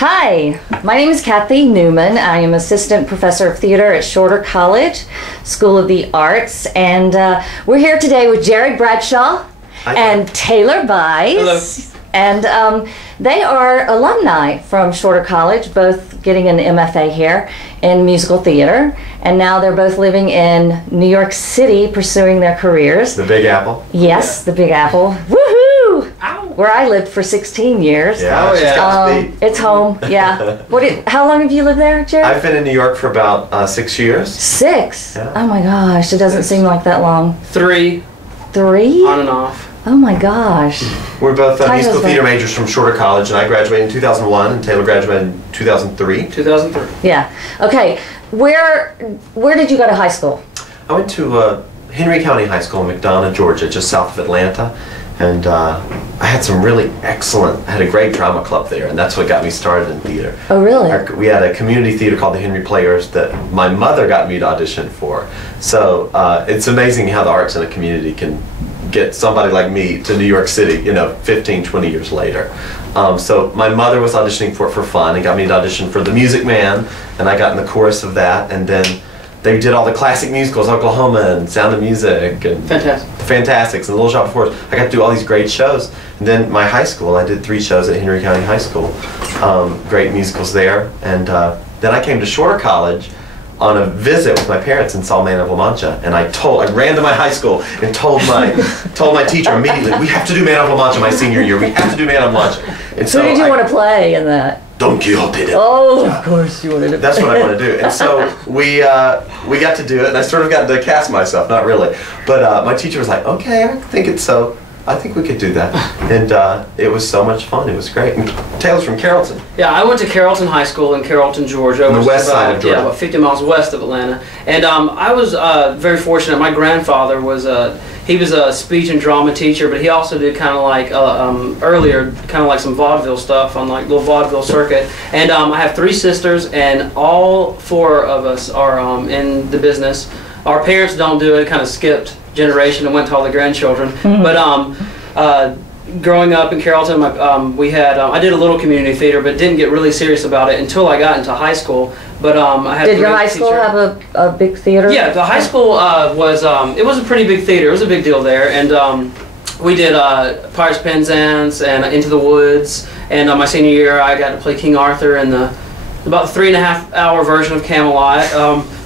Hi, my name is Kathy Newman. I am Assistant Professor of Theater at Shorter College, School of the Arts, and we're here today with Jared Bradshaw and Taylor Buice. Hello. And they are alumni from Shorter College, both getting an MFA here in musical theater, and now they're both living in New York City pursuing their careers. The Big Apple? Yes, the Big Apple. Woohoo! Where I lived for 16 years. Yeah, it's home, yeah. How long have you lived there, Jared? I've been in New York for about 6 years. 6? Yeah. Oh my gosh, it doesn't seem like that long. 3. 3? On and off. Oh my gosh. We're both Tyler's musical theater like- majors from Shorter College, and I graduated in 2001, and Taylor graduated in 2003. 2003. Yeah. Okay. Where did you go to high school? I went to Henry County High School in McDonough, Georgia, just south of Atlanta, and I had I had a great drama club there, and that's what got me started in theater. Oh, really? We had a community theater called the Henry Players that my mother got me to audition for. So it's amazing how the arts in a community can get somebody like me to New York City, 15, 20 years later. So my mother was auditioning for it for fun and got me to audition for The Music Man, and I got in the chorus of that, and then they did all the classic musicals, Oklahoma and Sound of Music and Fantastics and Little Shop of Horrors. I got to do all these great shows. And then my high school, I did 3 shows at Henry County High School. Great musicals there. And then I came to Shorter College on a visit with my parents and saw Man of La Mancha, and I ran to my high school and told my teacher immediately, we have to do Man of La Mancha my senior year. We have to do Man of La Mancha. And So who did you want to play in that? Don Quixote. Oh, of course you wanted to. That's what I want to do. And so we got to do it, and I sort of got to cast myself, not really. But my teacher was like, okay, I think we could do that. And it was so much fun. It was great. And Taylor's from Carrollton. Yeah, I went to Carrollton High School in Carrollton, Georgia. On the west side of Georgia. Yeah, about 50 miles west of Atlanta. And I was very fortunate. My grandfather was he was a speech and drama teacher, but he also did kind of like earlier, kind of like some vaudeville stuff on like little vaudeville circuit. And I have 3 sisters, and all 4 of us are in the business. Our parents don't do it; kind of skipped generation and went to all the grandchildren. But growing up in Carrollton, we had I did a little community theater, but didn't get really serious about it until I got into high school. But I had. Did your high school have a big theater? Yeah, the high school was it was a pretty big theater. It was a big deal there, and we did Pirates, Penzance, and Into the Woods. And my senior year, I got to play King Arthur in about the 3.5-hour version of Camelot.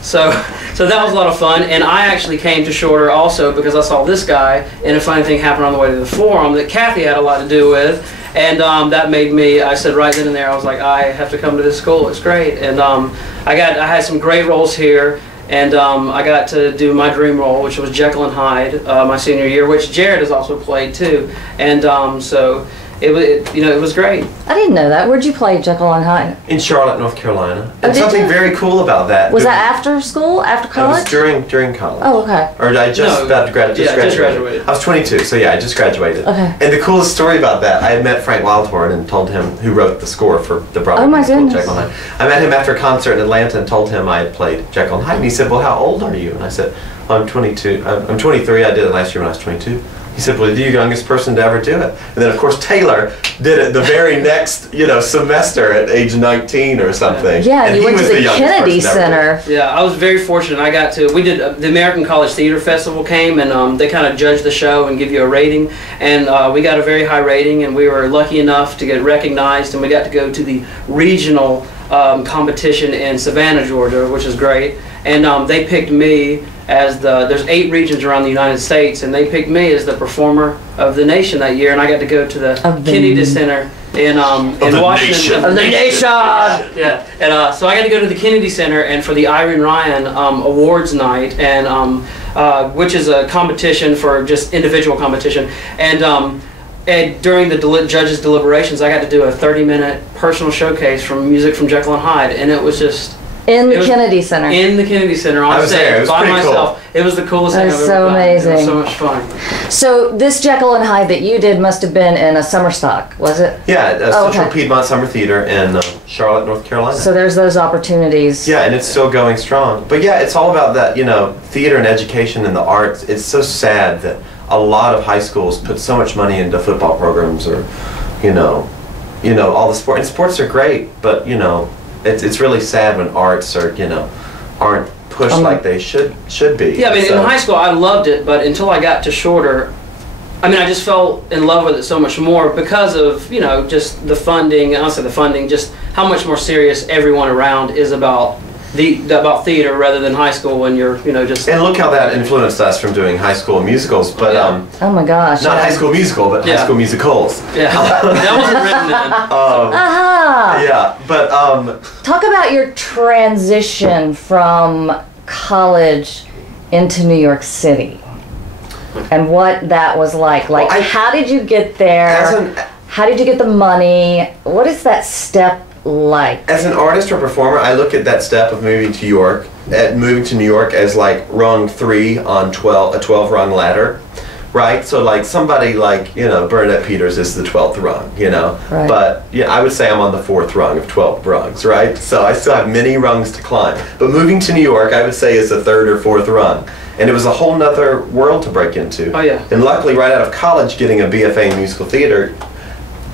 So that was a lot of fun, and I actually came to Shorter also because I saw this guy, and a funny thing happened on the way to the forum that Kathy had a lot to do with, and that made me, I said right then and there, I was like, I have to come to this school, it's great. And I had some great roles here, and I got to do my dream role, which was Jekyll and Hyde, my senior year, which Jared has also played too, and so it was great. I didn't know that. Where'd you play Jekyll and Hyde? In Charlotte, North Carolina. Oh, and something very cool about that. Was that after school? After college? It was during college. Oh, okay. Or I just graduated. I was 22, so yeah, I just graduated. Okay. And the coolest story about that, I had met Frank Wildhorn and told him, who wrote the score for the Broadway musical Jekyll and Hyde. I met him after a concert in Atlanta and told him I had played Jekyll and Hyde, and he said, well, how old are you? And I said, I'm 22. I'm 23. I did it last year when I was 22. He said, well, you're the youngest person to ever do it. And then, of course, Taylor did it the very next, semester at age 19 or something. Yeah, and you went to the Kennedy Center. Yeah, I was very fortunate. We did, the American College Theater Festival came, and they kind of judged the show and give you a rating. And we got a very high rating, and we were lucky enough to get recognized, and we got to go to the regional competition in Savannah, Georgia, which is great. And they picked me as there's 8 regions around the United States, and they picked me as the performer of the nation that year, and I got to go to the Kennedy Center in Washington. Of the nation! Yeah, and so I got to go to the Kennedy Center and for the Irene Ryan Awards Night, and which is a competition for just individual competition, and during the judges' deliberations, I got to do a 30-minute personal showcase from music from Jekyll and Hyde, and it was just... In the Kennedy Center. In the Kennedy Center on stage by myself. Cool. It was the coolest thing I've ever done. Amazing. It was so much fun. So this Jekyll and Hyde that you did must have been in a summer stock, was it? Yeah, Central Piedmont Summer Theater in Charlotte, North Carolina. So there's those opportunities. Yeah, and it's still going strong. But yeah, it's all about that, theater and education and the arts. It's so sad that a lot of high schools put so much money into football programs or, you know, all the sports are great, but you know, it's really sad when arts are, you know, aren't pushed like they should be. Yeah, I mean, in high school I loved it, but until I got to Shorter, I mean, I just fell in love with it so much more because of, you know, just the funding, and also the funding, just how much more serious everyone around is about theater rather than high school when you're, you know, just... And look how that influenced us from doing high school musicals, but oh my gosh, not High School Musical, but High School Musicals. Yeah, that wasn't written then. Yeah, but talk about your transition from college into New York City and what that was like. Like, well, how did you get there? How did you get the money? What is that step like? As an artist or performer, I look at that step of moving to New York as like rung 3 on a 12 rung ladder, right? So like somebody like, you know, Bernadette Peters is the 12th rung, you know, right. But yeah, I would say I'm on the 4th rung of 12 rungs, right? So I still have many rungs to climb. But moving to New York, I would say is the 3rd or 4th rung. And it was a whole nother world to break into. Oh yeah. And luckily, right out of college, getting a BFA in musical theater,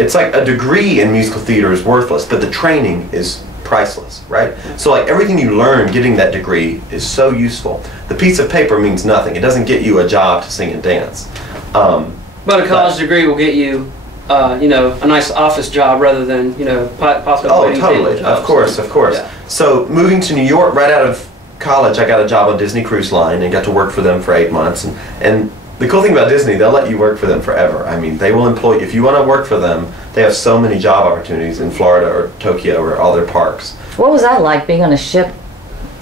it's like a degree in musical theater is worthless, but the training is priceless, right? So like everything you learn getting that degree is so useful. The piece of paper means nothing. It doesn't get you a job to sing and dance. But a college degree will get you, you know, a nice office job rather than, you know, possibly. Oh, totally. Of course. Yeah. So moving to New York right out of college, I got a job on Disney Cruise Line and got to work for them for 8 months. And the cool thing about Disney, they'll let you work for them forever. I mean, they will employ you. If you want to work for them, they have so many job opportunities in Florida or Tokyo or all their parks. What was that like, being on a ship?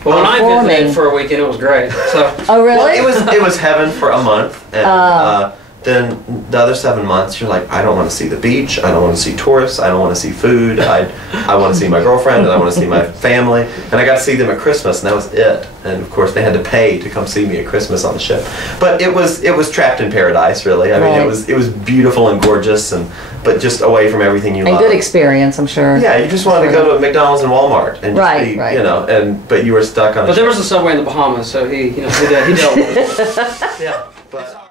Well, when I visited for a weekend, it was great. So. Oh, really? Well, it was heaven for a month. And, then the other 7 months, you're like, I don't want to see the beach. I don't want to see tourists. I don't want to see food. I want to see my girlfriend and I want to see my family. And I got to see them at Christmas, and that was it. And of course, they had to pay to come see me at Christmas on the ship. But it was trapped in paradise, really. I mean, it was beautiful and gorgeous, but just away from everything you love. And good experience, I'm sure. Yeah, you just wanted to go to McDonald's and Walmart and just be, right. you know, but you were stuck on. But there was a subway in the Bahamas, so he dealt with it. Yeah, but.